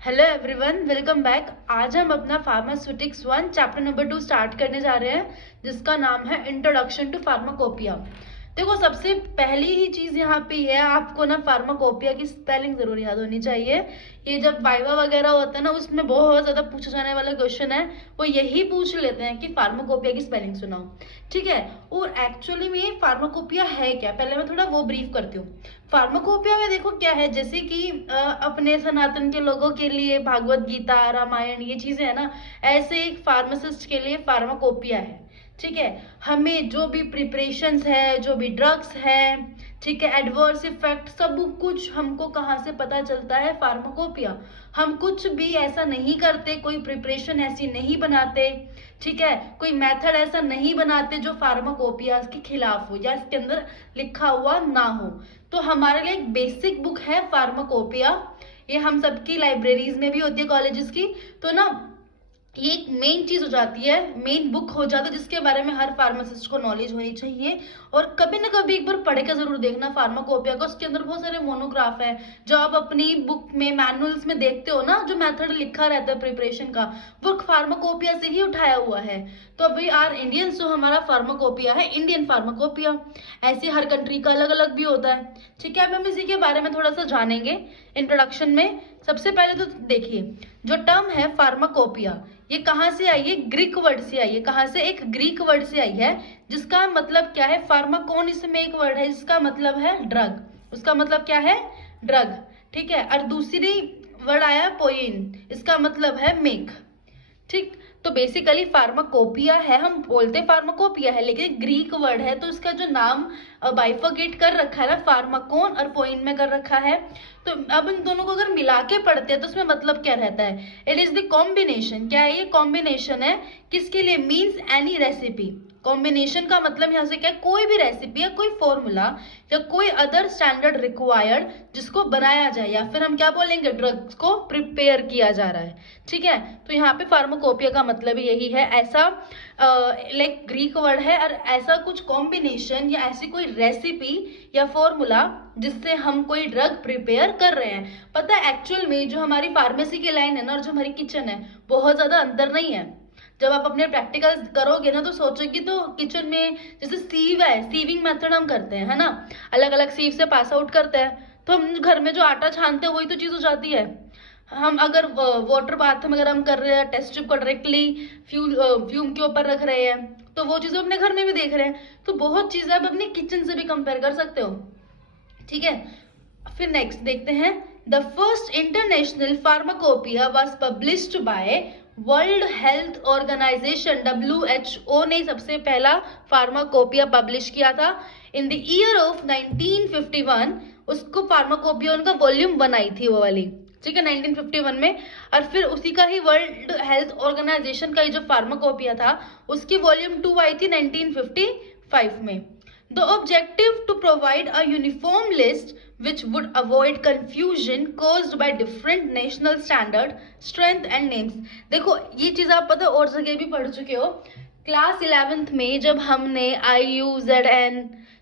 Hello everyone, welcome back. आज हम अपना फार्मास्यूटिक्स 1 चैप्टर नंबर 2 स्टार्ट करने जा रहे हैं, जिसका नाम है इंट्रोडक्शन टू फार्माकोपिया। देखो, सबसे पहली ही चीज यहाँ पे है, आपको ना फार्माकोपिया की स्पेलिंग जरूर याद होनी चाहिए। ये जब वाइवा वगैरह होता है ना, उसमें बहुत ज्यादा पूछा जाने वाला क्वेश्चन है, वो यही पूछ लेते हैं कि फार्माकोपिया की स्पेलिंग सुनाओ। ठीक है। और एक्चुअली में फार्माकोपिया है क्या, पहले मैं थोड़ा वो ब्रीफ करती हूँ। फार्माकोपिया में देखो क्या है, जैसे कि अपने सनातन के लोगों के लिए भागवत गीता, रामायण, ये चीजें है ना, ऐसे एक फार्मासिस्ट के लिए फार्माकोपिया है। ठीक है। हमें जो भी प्रिपरेशंस है, जो भी ड्रग्स है, ठीक है, एडवर्स इफेक्ट, सब कुछ हमको कहाँ से पता चलता है? फार्माकोपिया। हम कुछ भी ऐसा नहीं करते, कोई प्रिपरेशन ऐसी नहीं बनाते, ठीक है, कोई मेथड ऐसा नहीं बनाते जो फार्माकोपिया के खिलाफ हो या इसके अंदर लिखा हुआ ना हो। तो हमारे लिए एक बेसिक बुक है फार्माकोपिया। ये हम सबकी लाइब्रेरीज में भी होती है, कॉलेजेस की। तो ना, ये एक मेन चीज हो जाती है, मेन बुक हो जाता है, जिसके बारे में हर फार्मासिस्ट को नॉलेज होनी चाहिए। और कभी ना कभी एक बार पढ़ के जरूर देखना फार्माकोपिया को। उसके अंदर बहुत सारे मोनोग्राफ है, जो आप अपनी बुक में, मैनुअल्स में देखते हो ना, जो मेथड लिखा रहता है प्रिपरेशन का, वो फार्माकोपिया से ही उठाया हुआ है। तो अभी आर इंडियन, जो हमारा फार्माकोपिया है, इंडियन फार्माकोपिया। ऐसे हर कंट्री का अलग अलग भी होता है। ठीक है। अब हम इसी के बारे में थोड़ा सा जानेंगे इंट्रोडक्शन में। सबसे पहले तो देखिए, जो टर्म है फार्माकोपिया, ये कहाँ से आई है? ग्रीक वर्ड से आई है। कहाँ से? एक ग्रीक वर्ड से आई है, जिसका मतलब क्या है? फार्माकोन, इसमें एक वर्ड है जिसका मतलब है ड्रग। उसका मतलब क्या है? ड्रग। ठीक है। और दूसरी वर्ड आया पोइन, इसका मतलब है मेक। ठीक। तो बेसिकली फार्माकोपिया है, हम बोलते फार्माकोपिया है, लेकिन ग्रीक वर्ड है, तो इसका जो नाम बाइफर्केट कर रखा है ना, फार्माकोन और पोइन में कर रखा है। तो अब इन दोनों को अगर मिला के पढ़ते हैं तो उसमें मतलब क्या रहता है? It is the combination. क्या है ये? कॉम्बिनेशन है। किसके लिए? Means any recipe. कॉम्बिनेशन का मतलब यहाँ से क्या है? कोई भी रेसिपी या कोई फॉर्मूला या कोई अदर स्टैंडर्ड रिक्वायर्ड, जिसको बनाया जाए, या फिर हम क्या बोलेंगे, ड्रग्स को प्रिपेयर किया जा रहा है। ठीक है। तो यहाँ पे फार्माकोपिया का मतलब यही है। ऐसा लाइक ग्रीक वर्ड है, और ऐसा कुछ कॉम्बिनेशन या ऐसी कोई रेसिपी या फॉर्मूला जिससे हम कोई ड्रग प्रिपेयर कर रहे हैं। पता है, एक्चुअल में जो हमारी फार्मेसी की लाइन है ना, और जो हमारी किचन है, बहुत ज्यादा अंतर नहीं है। जब आप अपने प्रैक्टिकल करोगे ना, तो सोचोगे तो किचन में जैसे सीव है, सीविंग मेथड हम करते हैं, है ना, अलग अलग सीव से पास आउट करते हैं। तो हम घर में जो आटा छानते हैं, वही तो चीज हो जाती है। हम अगर वाटर बाथ में अगर हम कर रहे हैं, टेस्ट ट्यूब को डायरेक्टली फ्यूम के ऊपर रख रहे हैं, तो वो चीजें अपने घर में भी देख रहे हैं। तो बहुत चीजें आप अपनी किचन से भी कंपेयर कर सकते हो। ठीक है। फिर नेक्स्ट देखते हैं। The first international pharmacopoeia was published by World Health Organization, WHO ने सबसे पहला फार्माकोपिया पब्लिश किया था इन द ईयर ऑफ 1951। उसको फार्माकोपिया उनका वॉल्यूम 1 आई थी, वो वाली। ठीक है, 1951 में। और फिर उसी का ही वर्ल्ड हेल्थ ऑर्गेनाइजेशन का ही जो फार्माकोपिया था, उसकी वॉल्यूम 2 आई थी 1955 में। The objective to provide a uniform list which would avoid confusion caused by different national standard, strength and names। देखो, ये चीज आप पता और जगह भी पढ़ चुके हो। क्लास 11th में जब हमने IUZN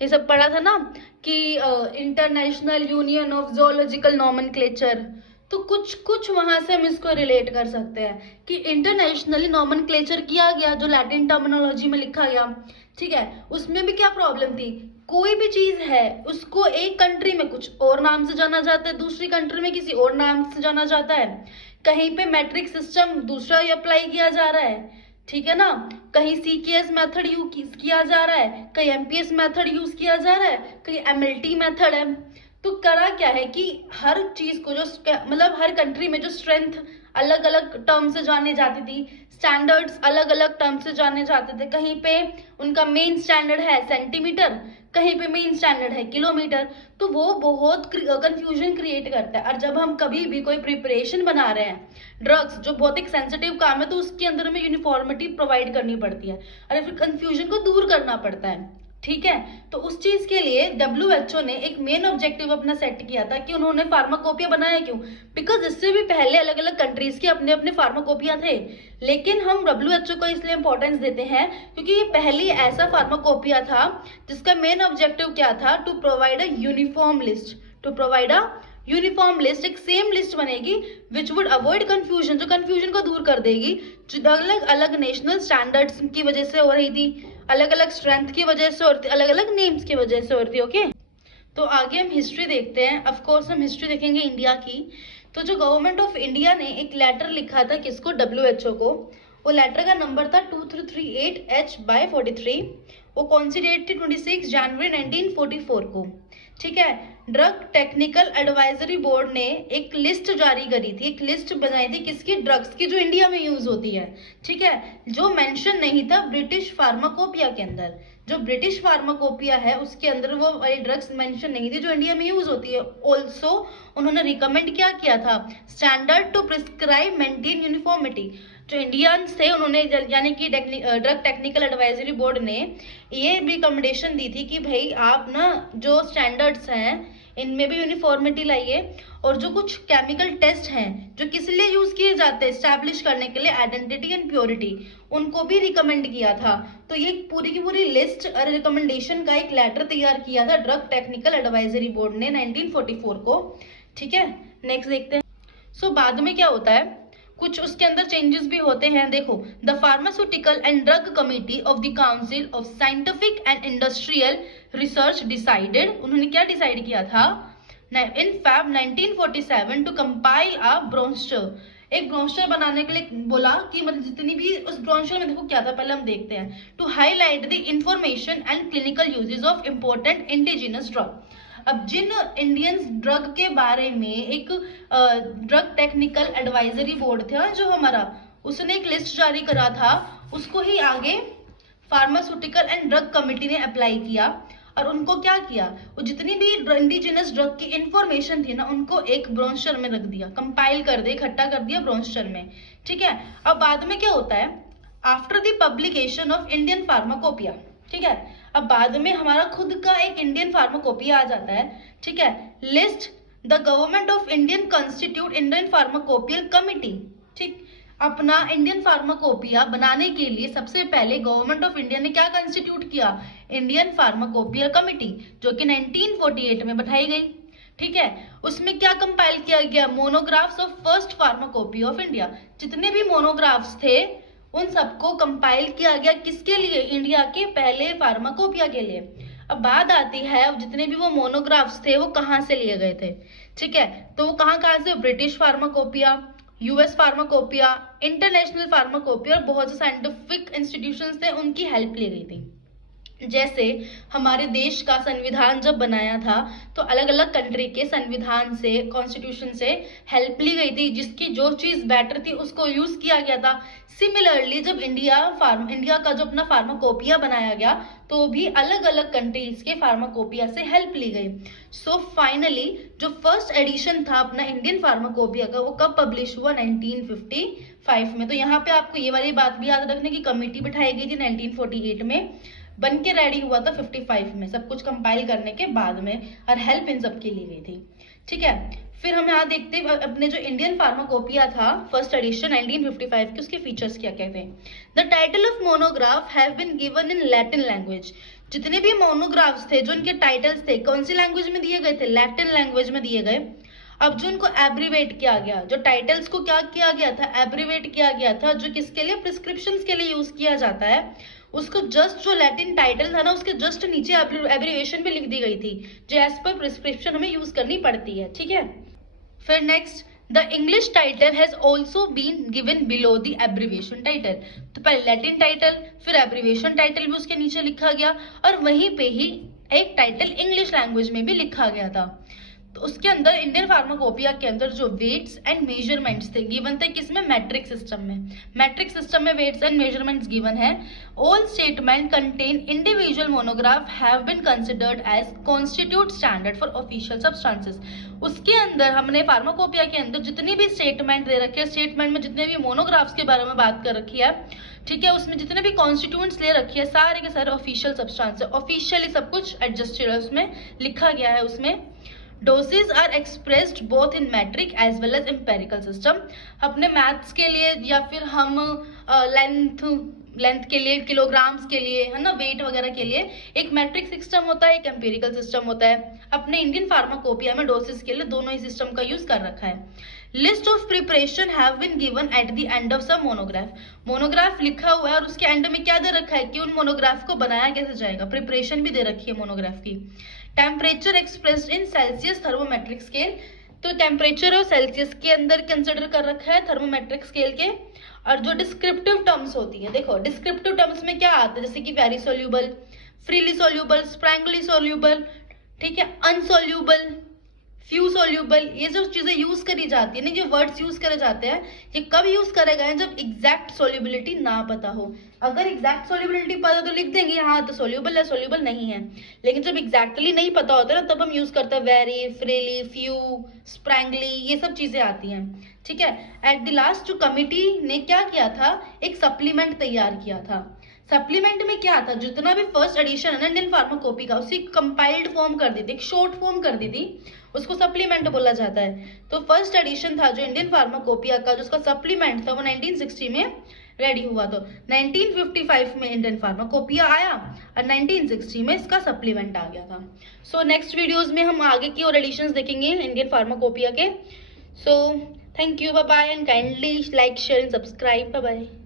ये सब पढ़ा था ना, कि international union of zoological nomenclature, तो कुछ कुछ वहां से हम इसको रिलेट कर सकते हैं कि इंटरनेशनली नॉमेनक्लेचर किया गया, जो लैटिन टर्मिनोलॉजी में लिखा गया। ठीक है। उसमें भी क्या प्रॉब्लम थी? कोई भी चीज है, उसको एक कंट्री में कुछ और नाम से जाना जाता है, दूसरी कंट्री में किसी और नाम से जाना जाता है। कहीं पे मैट्रिक सिस्टम दूसरा ही अप्लाई किया जा रहा है, ठीक है ना, कहीं CKS मेथड यूज किया जा रहा है, कहीं MPS मेथड यूज किया जा रहा है, कहीं MLT मेथड है। तो करा क्या है कि हर चीज को जो मतलब हर कंट्री में जो स्ट्रेंथ अलग अलग टर्म से जाने जाती थी, स्टैंडर्ड्स अलग अलग टर्म से जाने जाते थे। कहीं पे उनका मेन स्टैंडर्ड है सेंटीमीटर, कहीं पे मेन स्टैंडर्ड है किलोमीटर। तो वो बहुत कंफ्यूजन क्रिएट करता है। और जब हम कभी भी कोई प्रिपरेशन बना रहे हैं, ड्रग्स जो बहुत एक सेंसिटिव काम है, तो उसके अंदर हमें यूनिफॉर्मिटी प्रोवाइड करनी पड़ती है, और फिर कंफ्यूजन को दूर करना पड़ता है। ठीक है। तो उस चीज के लिए WHO ने एक मेन ऑब्जेक्टिव अपना सेट किया था कि उन्होंने फार्माकोपिया बनाया। क्यों? बिकॉज इससे भी पहले अलग अलग कंट्रीज के अपने अपने फार्माकोपिया थे, लेकिन हम WHO को इसलिए इंपॉर्टेंस देते हैं क्योंकि ये पहली ऐसा फार्माकोपिया था जिसका मेन ऑब्जेक्टिव क्या था? To provide a uniform list, to provide a uniform list, एक सेम लिस्ट बनेगी विच वुड अवॉइड कंफ्यूजन, जो कंफ्यूजन को दूर कर देगी, जो अलग अलग नेशनल स्टैंडर्ड्स की वजह से हो रही थी, अलग अलग स्ट्रेंथ की वजह से, और अलग अलग नेम्स की वजह से हो रही थी। ओके, तो आगे हम हिस्ट्री देखते हैं। ऑफ कोर्स हम हिस्ट्री देखेंगे इंडिया की। तो जो गवर्नमेंट ऑफ इंडिया ने एक लेटर लिखा था किसको, WHO को, वो लेटर का नंबर था 2338H/43। वो कौन सी डेट थी, 26 जनवरी 1944 को। ठीक है, ड्रग टेक्निकल एडवाइजरी बोर्ड ने एक लिस्ट जारी करी थी, एक लिस्ट बनाई थी किसकी, ड्रग्स की, जो इंडिया में यूज होती है। ठीक है, जो मेंशन नहीं था ब्रिटिश फार्माकोपिया के अंदर, जो ब्रिटिश फार्माकोपिया है उसके अंदर वो वाली ड्रग्स मेंशन नहीं थी जो इंडिया में यूज होती है। ऑल्सो उन्होंने रिकमेंड क्या किया था, standard to prescribe maintain uniformity. जो इंडियंस थे उन्होंने, यानी कि ड्रग टेक्निकल एडवाइजरी बोर्ड ने ये रिकमेंडेशन दी थी कि भाई आप ना जो स्टैंडर्ड्स हैं इनमें भी यूनिफॉर्मिटी लाइए, और जो कुछ केमिकल टेस्ट हैं जो किस लिए यूज किए जाते हैं, एस्टैब्लिश करने के लिए आइडेंटिटी एंड प्योरिटी, उनको भी रिकमेंड किया था। तो ये पूरी की पूरी लिस्ट और रिकमेंडेशन का एक लेटर तैयार किया था ड्रग टेक्निकल एडवाइजरी बोर्ड ने 1944 को। ठीक है, नेक्स्ट देखते हैं। सो बाद में क्या होता है, कुछ उसके अंदर चेंजेस भी होते हैं। देखो, the pharmaceutical and drug committee of the council of scientific and industrial research decided, उन्होंने क्या डिसाइड किया था in Feb 1947 to compile a brochure, एक ब्रोशर बनाने के लिए बोला कि मतलब जितनी भी उस ब्रोशर में, देखो क्या था पहले हम देखते हैं, to highlight the information and clinical uses of important indigenous drug. अब जिन इंडियंस ड्रग के बारे में एक ड्रग टेक्निकल एडवाइजरी बोर्ड था जो हमारा, उसने एक लिस्ट जारी करा था, उसको ही आगे फार्मास्यूटिकल एंड ड्रग कमिटी ने अप्लाई किया, और उनको क्या किया, वो जितनी भी इंडिजिनस ड्रग की इंफॉर्मेशन थी ना उनको एक ब्रोशर में रख दिया, कंपाइल कर दिया, इकट्ठा कर दिया ब्रोशर में। ठीक है, अब बाद में क्या होता है, after the publication of Indian pharmacopoeia, ठीक है, अब बाद में हमारा खुद का एक इंडियन फार्माकोपिया आ जाता है। ठीक है, list the government of Indian constitute Indian pharmacopoeial committee. ठीक, अपना इंडियन फार्माकोपिया बनाने के लिए सबसे पहले गवर्नमेंट ऑफ इंडिया ने क्या कंस्टिट्यूट किया, इंडियन फार्माकोपिया कमिटी, जो कि 1948 में बैठाई गई। ठीक है, उसमें क्या कंपाइल किया गया, monographs of first pharmacopoeia of India, जितने भी मोनोग्राफ्स थे उन सबको कंपाइल किया गया, किसके लिए, इंडिया के पहले फार्माकोपिया के लिए। अब बात आती है जितने भी वो मोनोग्राफ्स थे वो कहाँ से लिए गए थे। ठीक है, तो वो कहाँ से, British pharmacopoeia, US pharmacopoeia, international pharmacopoeia, और बहुत से साइंटिफिक इंस्टीट्यूशंस थे उनकी हेल्प ली गई थी। जैसे हमारे देश का संविधान जब बनाया था तो अलग अलग कंट्री के संविधान से, कॉन्स्टिट्यूशन से हेल्प ली गई थी, जिसकी जो चीज बेटर थी उसको यूज किया गया था। सिमिलरली जब इंडिया का जो अपना फार्माकोपिया बनाया गया तो भी अलग अलग कंट्रीज के फार्माकोपिया से हेल्प ली गई। सो फाइनली जो फर्स्ट एडिशन था अपना इंडियन फार्माकोपिया का वो कब पब्लिश हुआ, 1955 में। तो यहाँ पे आपको ये वाली बात भी याद रखने की, कमेटी बिठाई गई थी 1948 में, बन के रेडी हुआ था 55 में, सब कुछ कंपाइल करने के बाद में, और हेल्प इन सब के लिए गई थी। ठीक है, फिर हम यहाँ देखते हैं अपने जो इंडियन फार्माकोपिया था फर्स्ट एडिशन 1955 के, उसके फीचर्स क्या क्या थे। The title of monograph have been given in Latin language, जितने भी मोनोग्राफ्स थे जो इनके टाइटल्स थे कौन सी लैंग्वेज में दिए गए थे, लैटिन लैंग्वेज में दिए गए। अब जो इनको एब्रीवेट किया गया, जो टाइटल्स को क्या किया गया था, एब्रीवेट किया गया था, जो किसके लिए, प्रिस्क्रिप्शंस के लिए यूज किया जाता है, उसको जस्ट जो लैटिन टाइटल था ना उसके जस्ट नीचे एब्रीवेशन भी लिख दी गई थी, जो एज पर प्रिस्क्रिप्शन हमें यूज करनी पड़ती है। ठीक है, फिर next, the English title has also been given below the abbreviation title. तो पहले लैटिन टाइटल, फिर एब्रीवेशन टाइटल भी उसके नीचे लिखा गया, और वहीं पे ही एक टाइटल इंग्लिश लैंग्वेज में भी लिखा गया था। तो उसके अंदर इंडियन फार्माकोपिया के अंदर जो वेट्स एंड मेजरमेंट्स थे गिवन थे, किसमें, मैट्रिक सिस्टम में। मैट्रिक सिस्टम में वेट्स एंड मेजरमेंट्स गिवन है। All statement contain individual monograph have been considered as constitute standard for official substances. उसके अंदर हमने फार्माकोपिया के अंदर जितनी भी स्टेटमेंट दे रखे हैं, स्टेटमेंट में जितने भी मोनोग्राफ्स के बारे में बात कर रखी है, ठीक है, उसमें जितने भी कॉन्स्टिट्यूएंट्स ले रखी है सारे के सारे ऑफिशियल सब्सटेंस है, ऑफिशियली सब कुछ एडजस्टेड है, उसमें लिखा गया है। उसमें dosages are expressed both in metric as well as empirical system. अपने मैथ्स के लिए या फिर हम लेंथ लेंथ के लिए, किलोग्राम्स के लिए, है ना, वेट वगैरह के लिए एक मैट्रिक सिस्टम होता है, एक एम्पिरिकल सिस्टम होता है। अपने इंडियन फार्माकोपिया में डोसेस के लिए दोनों ही सिस्टम का यूज कर रखा है। List of preparation have been given at the end of some monograph. Monograph लिखा हुआ है और उसके एंड में क्या दे रखा है कि उन मोनोग्राफ को बनाया कैसे जाएगा, प्रिपरेशन भी दे रखी है मोनोग्राफ की। Temperature expressed in Celsius thermometric scale, तो टेम्परेचर और सेल्सियस के अंदर कंसिडर कर रखा है थर्मोमेट्रिक स्केल के। और जो डिस्क्रिप्टिव टर्म्स होती है, देखो डिस्क्रिप्टिव टर्म्स में क्या आता है, जैसे कि very soluble, freely soluble, sparingly soluble, ठीक है, अनसोल्यूबल, फ्यू सोल्यूबल, ये जो चीजें यूज करी जाती है ना, जो वर्ड्स यूज करे जाते हैं, ये कब यूज करे गए जब एग्जैक्ट सोल्यूबिलिटी ना पता हो। अगर एग्जैक्ट सोल्यूबिलिटी पता तो लिख देंगे हाँ तो सोल्यूबल है, सोल्यूबल नहीं है। लेकिन जब एग्जैक्टली नहीं पता होता ना तब हम यूज करते हैं वेरी, फ्रीली, फ्यू, स्प्रैंगली, ये सब चीजें आती हैं, ठीक है। एट द लास्ट जो कमिटी ने क्या किया था, एक सप्लीमेंट तैयार किया था। सप्लीमेंट में क्या था, जितना भी फर्स्ट एडिशन है ना इंडियन फार्माकोपी का, उसी कंपाइल्ड फॉर्म कर दी थी, एक शॉर्ट फॉर्म कर दी थी, उसको सप्लीमेंट बोला जाता है। तो फर्स्ट एडिशन था जो इंडियन फार्माकोपिया का, जो उसका सप्लीमेंट था वो 1960 में रेडी हुआ। तो 1955 में इंडियन फार्माकोपिया आया और 1960 में इसका सप्लीमेंट आ गया था। सो नेक्स्ट वीडियोज में हम आगे की और एडिशंस देखेंगे इंडियन फार्माकोपिया के। So thank you, bye bye, and kindly like, share and subscribe, bye bye.